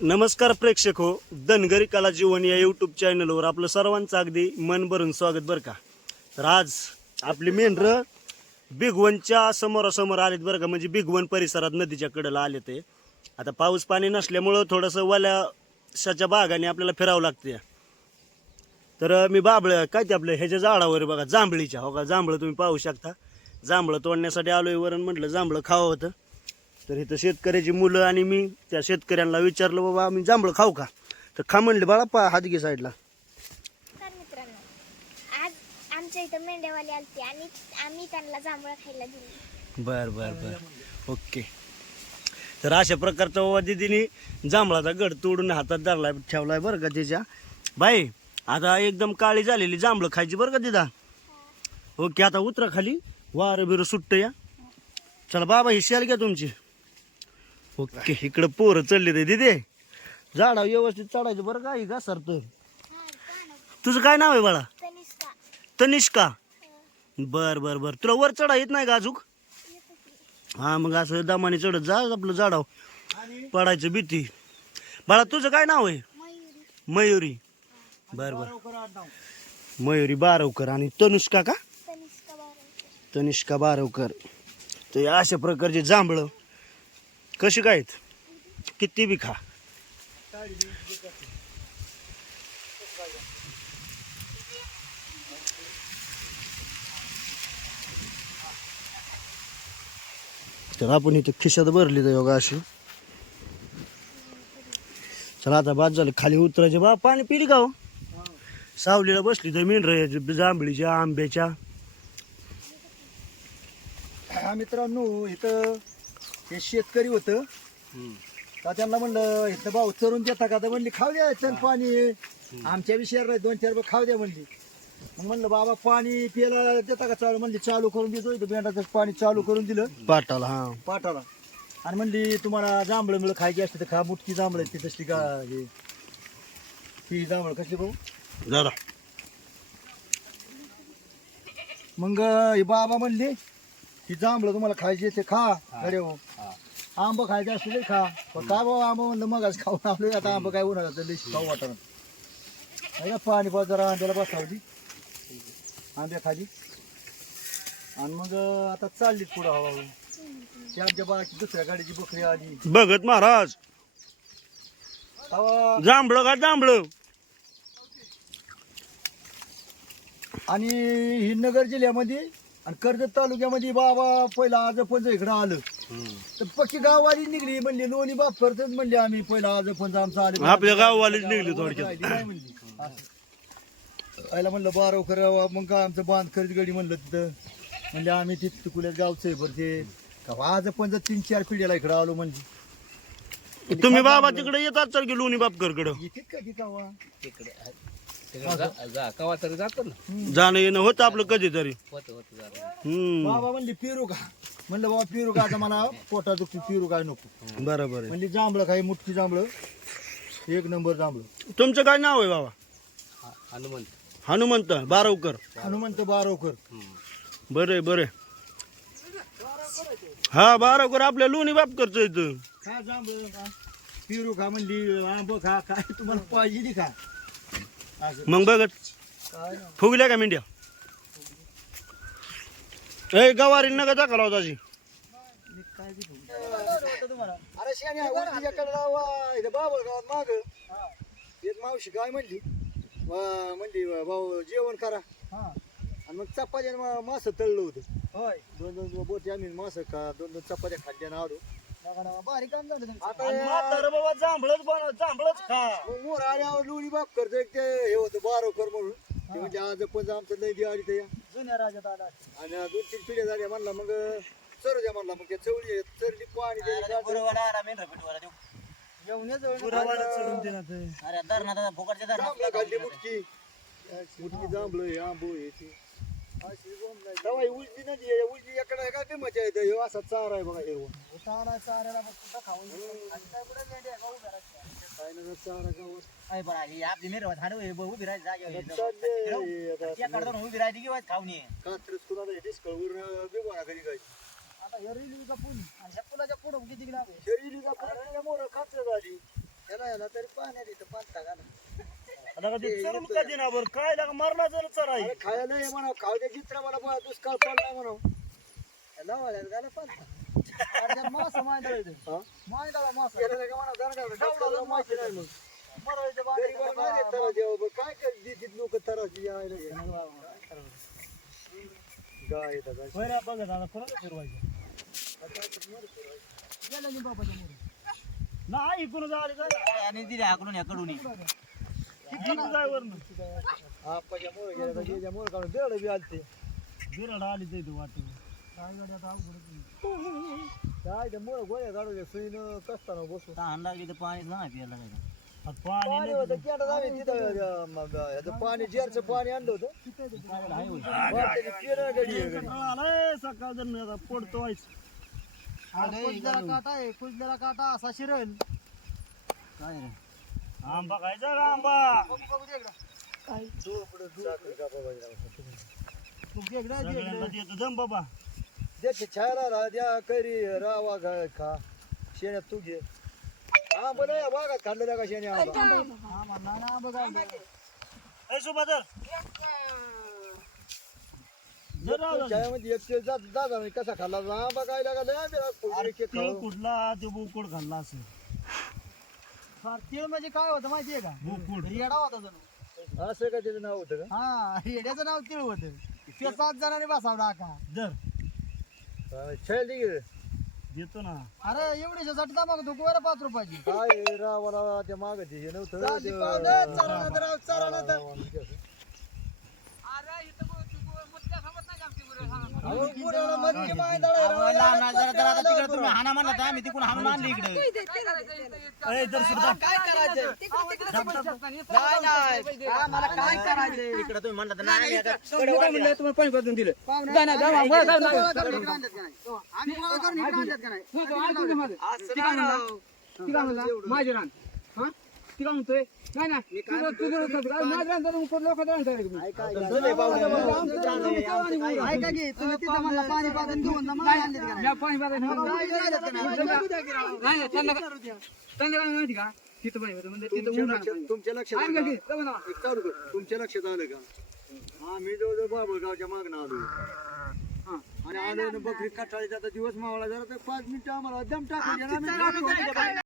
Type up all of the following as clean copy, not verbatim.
नमस्कार प्रेक्षक हो, धनगरी कला जीवन या यूट्यूब चॅनलवर आपलं सर्वांचं अगदी मन भरून स्वागत बरं का. तर आज आपली मेंढरं भिगवणच्या समोरासमोर आलेत बरं का. म्हणजे भिगवण परिसरात नदीच्या कडेला आले ते. आता पाऊस पाणी नसल्यामुळं थोडंसं वल्याशाच्या भागाने आपल्याला फिरावं लागते. तर मी बाबळ काय ते आपलं ह्याच्या झाडावर बघा, जांभळीच्या हो का, जांभळं तुम्ही पाहू शकता. जांभळं तोडण्यासाठी आलोय वरण, म्हटलं जांभळं खावं होतं. तर इथं शेतकऱ्याची मुलं आणि मी त्या शेतकऱ्यांना विचारलं, बाबा आम्ही जांभळं खाऊ का? तर खा म्हणले, बाळा पा हात घे साईडला. तर मित्रांनो, आज आमच्या इथं मेंढ्यावाले आलते आणि आम्ही त्यांना जांभळं खायला दिली. बर बर बर ओके. तर अशा प्रकारचा बाबा दिदीने जांभळाचा गड तोडून हातात धरलाय, ठेवलाय बरं का त्याच्या. बाई आता एकदम काळी झालेली जांभळं खायची बरं का दिदा. ओके, आता उतरा खाली, वारं बिरं सुट्ट या. चला बाबा ही शेल घ्या तुमची. ओके, इकडं पोरं चढले ते दिदे, झाडा व्यवस्थित चढायचं बरं का. ही घसरतं. तुझं काय नाव आहे बाळा? तनिष्का. तनिष्का. बर बर बर, तुला वर चढा येत नाही का अजूक? हा, मग असं दमाने चढत जा आपलं झाडाव, पडायचं भीती. बाळा तुझं काय नाव आहे? मयुरी. बर बर, मयुरी बारवकर आणि तनुष्का का? तनिष्का बारवकर. तनिष्का बारवकर. तर अशा प्रकारचे जांभळं कशी काय आहेत? किती बी खा. तर आपण इथं खिशात भरली तर योगा अशी. चला आता बाद झालं, खाली उतरायचे. बा पाणी पिली का हो? सावलीला बसली तर मेंढर जांभळीच्या आंब्याच्या. हा मित्रांनो, इथं हे शेतकरी होतं. का त्यांना म्हणलं इथं भाऊ चरून देता का? तर म्हणली खाऊ द्या, चल पाणी आमच्या विषयावर 2-4 खाऊ द्या म्हणली. मग म्हणलं बाबा पाणी प्यायला देता का? चालू म्हणली, चालू करून देतो. इथं बेंडाचं पाणी चालू करून दिलं पाटाला. हा, पाठाला. आणि म्हणली तुम्हाला जांभळं मिळं खायची असते तर खा. मुटकी जांभळं ती तसली का हे ती जांभळं कसली भाऊ जरा मग हे बाबा म्हणले ती जांभळं तुम्हाला खायची ते खा. अरे हो, आंब खायचे असले खा. पण काय बाबा आंबा म्हणलं मग आज खाऊन आपले, आता आंबा काय उन्हाळ्यात लई खाऊ वाटणार आहे का. पाणी पाच जरा आंब्याला बसावली, आंब्या खाली. आणि मग आता चाललीत पुढं हळूहळू. त्या बाकी दुसऱ्या गाडीची बकरी आली. बघत महाराज, तेव्हा जांभळं का जांभळं. आणि ही नगर जिल्ह्यामध्ये आणि कर्जत तालुक्यामध्ये बाबा पहिला आज पंच इकडं आलं तर पक्की गाववाली निघली. म्हणली लोणी बाप करतच म्हणली आम्ही पहिला आज पंच आमचं आले. आपल्या गाववालीच निघली थोडक्यात. काय म्हणली आयला म्हणलं बारव करावं. मग काय आमचं बांध खरेदी गडी म्हणलं तिथं. म्हणले आम्ही तिथं तुकुल्यात गावचं आहे बरं ते का. आज पंच 3-4 पिढ्याला इकडं आलो म्हणजे. तुम्ही बाबा तिकडे येतात तर की लोणी बापकरकडं? येते का ती कावा कवा तरी जातो ना. जाणं येणं होतं आपलं कधीतरी. बाबा म्हणली पिरू का? म्हणलं बाबा पिरू का, आता मला पोटा दुखती, पिरू काय नको. बरोबर आहे. म्हणली जांभळं काही मुठकी जांभळं, 1 नंबर जांभळं. तुमचं काय नाव आहे बाबा? हनुमंत. हनुमंत बारवकर. हनुमंत बारवकर. बरे बरे. हा, बारवकर आपल्या लोणी बापकरचं इथं. खा जांभळं खा, पिरू खा. म्हणली आंब खा, काय तुम्हाला पाहिजे ती खा. असं मग बघत काय ना. फुगल्या का मेंढ्या? ए गवारी नका दाखवला होता अशी. अरे शान्या, उलटीच्याकडे लावा. इथं बाबळगावात माग एक मावशी काय म्हणली, म्हणली भाऊ जेवण करा. आणि मग चपात्या मासं तळलं होतं. होय, 2-2 बोटी आम्ही मासं का 2-2 चपात्या खाल्ल्या ना आलो. भारी काम झालं. आता बाबा जांभळच बनव, जांभळच खा. मग मोर आल्यावर लोणी बाप करतो एक ते हे होतं बारवकर म्हणून. ते म्हणजे आज पण आमचं लय दिवाळी ते जुन्या राजात आला. आणि 2-3 पिढ्या झाल्या म्हणला. मग चरू द्या म्हणला. मग त्या चवळी चरली पाणी खाल्ली मुटकी मुटकी जांभळं हे आंबो हे ते उलटी नदी आहे. उलटी एकडे काय ते मजा येते. हे असा चारा आहे बघा हिरवा. चारा चाऱ्याला खाऊन काय ना चारा गावात कात्रज कुणाला डिस्कळवर बिगोना घरी काय. आता ह्या रेल्वेचा पूल आणि ह्या पुलाच्या पुढं किती लांब आहे? ह्या रेल्वेचा पूल मोर कात्रज आली. राहिला तरी पाण्यात इथं पाणता का ना आता का ते चरून का देणार बरं काय लागा मरणार जर चराई अरे खायला हे म्हणा खाऊ द्या चित्र मला बघा दुष्काळ पडला म्हणून लावायला गाला पाणता मासा मांडळ मांडळा मासा गेला का म्हणा दरडाला माहिती नाही मग काय करते लोक तराची गाय बघा दादा कोणाला फिरवायचं नाही कोण आणि दिले हाकडून याकडून जाय वरनं आपाच्या मोर गेला त्याच्या मोर काढून बेड बी आलते बिराड आली ते वाटत काय गाडी आता अवघड काय ते मोर गोळ्या काढून सुईनं कसताना बसून तहान लागली तर पाणी नाही प्यायला काय पाणी पाणी होतं केटा जावे तिथं पाणी जेरचं पाणी आणलं होतं वाटेने पिणं गडी आहे गडी. आलाय सकाळ जण आता पडतो कुजल्याला काटा आहे कुजल्याला काटा असा शिरेल काय रे आंबा खायचा का आंबा सगळ्यांना देतो दम बाबा त्याची छायला राहा द्या करी रावा खा शेण्यात तू घे आंबा नाही बागात खाल्लेल्या का शेणे आंबा ए सुभादर जर राहिला छायामध्ये एक तेल जात नाही कसा खाल्ला आंबा काय लागला तिळ कुठला ते बोकुड खाल्ला असेल तेल म्हणजे काय होतं माहितीये का बोकुड रेडा होता जणू असं का त्याचं नाव होतं का हा रेड्याचं नाव तिळ होतं ते 7 जणांनी बसावला का जर छायल दे देतो ना अरे एवढीच्यासाठी दामा तू गोरा 5 रुपयाची काय रावाला त्या मागत हे नव्हतं तुम्ही हाना म्हणला तर आम्ही तिकडून हाणून आणली इकडे ए जर सुद्धा मला काय करायचं इकडे तुम्ही म्हणला तर नाही पाणी पाजून दिलं माझे रान हा ती काय म्हणतोय नाही ना माझं रान लोक ऐका की तुम्ही तिथं म्हणला पाणी पाजून घेऊन जा, मला आणले का नाही? पाणी पाजायचं नाही त्यांना काय माहिती का तिथं पाणी होतं म्हणजे तिथं ऊन लागतं. तुमच्या लक्षात ऐका आलं की, का? बघा ना. एक चालू कर. तुमच्या लक्षात आलं का आम्ही जवळजवळ बाबळगावच्या मागणं आलो आणि आलो ना बकरी कटाळीचा आता दिवस मावळा जरा तर 5 मिनिटं आम्हाला दम टाकून द्या ना, आम्ही जातो.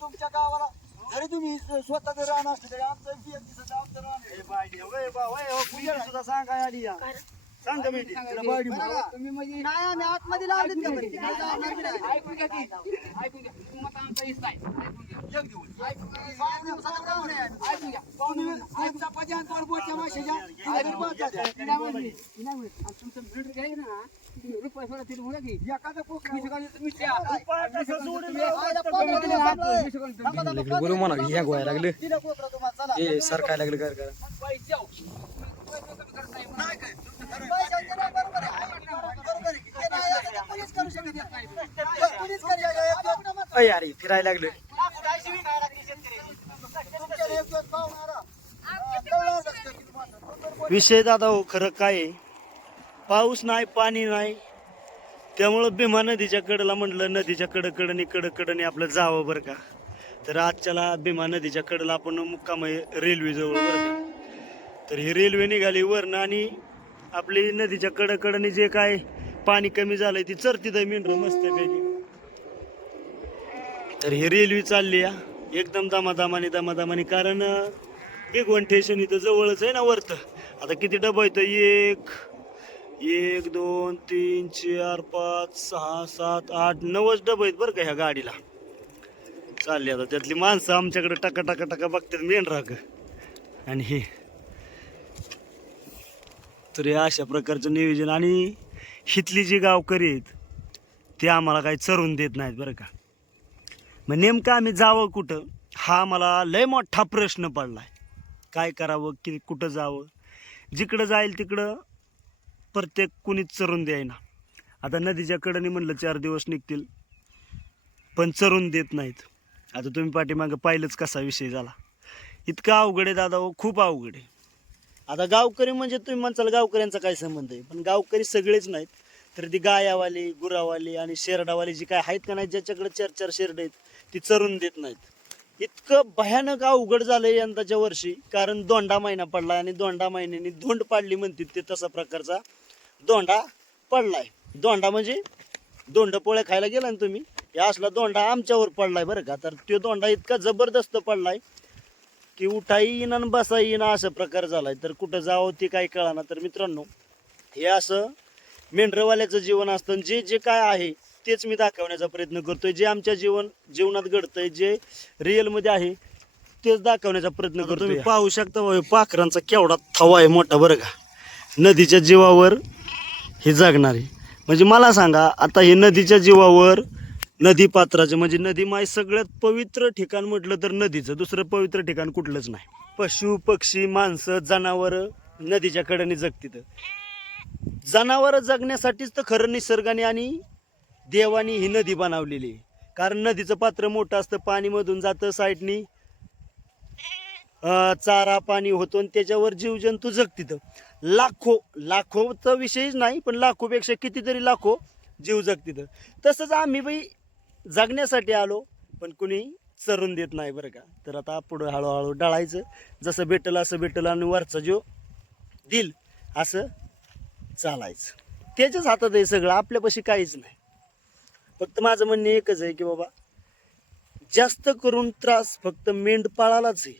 तुमच्या गावाला जरी तुम्ही स्वतः राहणार असते तरी आमचं एक दिवसाचं आमचं राहणार सुद्धा सांगा आली या सांग का माहिती तुम्ही म्हणजे नाही आम्ही आतमध्ये लावलेत का बरं? तिकडे जाणार बी नाही. ऐकून घ्या की, ऐकून घ्या. तुम्ही मग आमचा हिस्सा आहे. ऐकून घ्या. एक दिवस. 5 दिवसाचं राहून आहे. ऐकून घ्या. तुम्ही चपात्या आणि बोटच्या माशाच्या आधी बाजाच्या. ती नाही म्हणली. ती नाही म्हणली. आणि तुमचं मिलिटरी काय आहे ना तुम्ही रुपये सोडा तिथे म्हणा की एखादं कोकणा- मी सकाळी तुम्ही उपाय कसा सोडून आयला 15 दिवस थांबलोय. मी सकाळी थांबा, थांबा, 15 दिवस थांबलोय. दिलं कोकणा तुम्हाला, चला. सरकार लागलं कर पैसे आहो. पैसे कमी करत नाही. नाही काय? पैशांचं नाही, बरोबर आहे. बरोबर आहे. ते नाही असं तर कोणीच करू शकत नाही. कोणीच करू शकत नाही. अरे फिरायला लागलं तुमच्याला एक दिवस पाहून आला. कळलं असतं की तुम्हाला. विषय दादा हो खरं काय आहे? पाऊस नाही पाणी नाही त्यामुळं भीमा नदीच्या कडेला म्हटलं नदीच्या कडकडनी आपलं जावं बरं का. तर आजच्याला भीमा नदीच्या कडेला आपण मुक्काम आहे रेल्वे जवळ बरं का. तर ही रेल्वे निघाली वरनं आणि आपली नदीच्या कडकडनी जे काय पाणी कमी झालंय ती चरतीत मेंढरं मस्तपैकी. तर ही रेल्वे चालली या एकदम दमादमाने कारण भिगवण स्टेशन इथं जवळच आहे ना वरतं. आता किती डबा येतं 1 2 3 4 5 6 7 8 9 डबा आहेत बरं का ह्या गाडीला. चालली आता त्यातली माणसं आमच्याकडे टका बघतात मेंढराक आणि हे तर हे अशा प्रकारचं नियोजन. आणि हिथली जी गावकरी आहेत ते आम्हाला काही चरून देत नाहीत बरं का. मग नेमकं आम्ही जावं कुठं हा मला लय मोठा प्रश्न पडलाय. काय करावं की कुठं जावं. जिकडं जाईल तिकडं प्रत्येक कुणीच चरून द्यायना. आता नदीच्या कडेने म्हणलं 4 दिवस निघतील पण चरून देत नाहीत. आता तुम्ही पाठीमागं पाहिलंच कसा विषय झाला. इतका अवघड आहे दादा हो, खूप अवघड आहे. आता गावकरी म्हणजे तुम्ही म्हणसाल गावकऱ्यांचा काय संबंध आहे, पण गावकरी सगळेच नाहीत तर ती गायावाली, गुरावाली आणि शेरडावाली जी काय आहेत का नाही, ज्याच्याकडे 4-4 शेरड आहेत ती चरून देत नाहीत. इतकं भयानक अवघड झालंय यंदाच्या वर्षी, कारण दोंडा महिना पडला आणि दोंडा महिन्याने धोंड पाडली म्हणतात ते, तसा प्रकारचा दोंडा पडलाय. दोंडा म्हणजे दोंड पोळ्या खायला गेला ना तुम्ही, या असला दोंडा आमच्यावर पडलाय बरं का. तर तो दोंडा इतका जबरदस्त पडलाय की उठा येईन आणि बसा येईन असा प्रकार झालाय. तर कुठं जावं ते काही कळाना. तर मित्रांनो, हे असं मेंढरवाल्याचं जीवन असतं. जे जे काय आहे तेच मी दाखवण्याचा प्रयत्न करतोय. जे आमच्या जीवनात घडतंय, जे रिअलमध्ये आहे तेच दाखवण्याचा प्रयत्न करतोय. तुम्ही पाहू शकता बाबा, पाखरांचा केवढा थवा आहे मोठा बरं का. नदीच्या जीवावर हे जगणारे. म्हणजे मला सांगा, आता हे नदीच्या जीवावर, नदी पात्राचं म्हणजे नदी माय सगळ्यात पवित्र ठिकाण म्हटलं तर नदीचं, दुसरं पवित्र ठिकाण कुठलंच नाही. पशु पक्षी माणसं जनावरं नदीच्या कडेने जगतात. जनावरं जगण्यासाठीच तर खरं निसर्गाने आणि देवानी ही नदी बनवलेली आहे. कारण नदीचं पात्र मोठं असतं, पाणी मधून जातं, साईडनी चारा पाणी होतो आणि त्याच्यावर जीवजंतू जगतात. लाखोचा विषयच नाही, पण लाखोपेक्षा कितीतरी लाखो जीव जगतात. तसंच आम्ही बाई जगण्यासाठी आलो, पण कुणी चरून देत नाही बरं का. तर आता पुढं हळूहळू डळायचं, जसं भेटलं असं भेटलं आणि वरचा जो दिल असं चालायचं. त्याच्याच हातात आहे सगळं, आपल्यापाशी काहीच नाही. फक्त माझं म्हणणं एकच आहे की बाबा, जास्त करून त्रास फक्त मेंढपाळालाच आहे.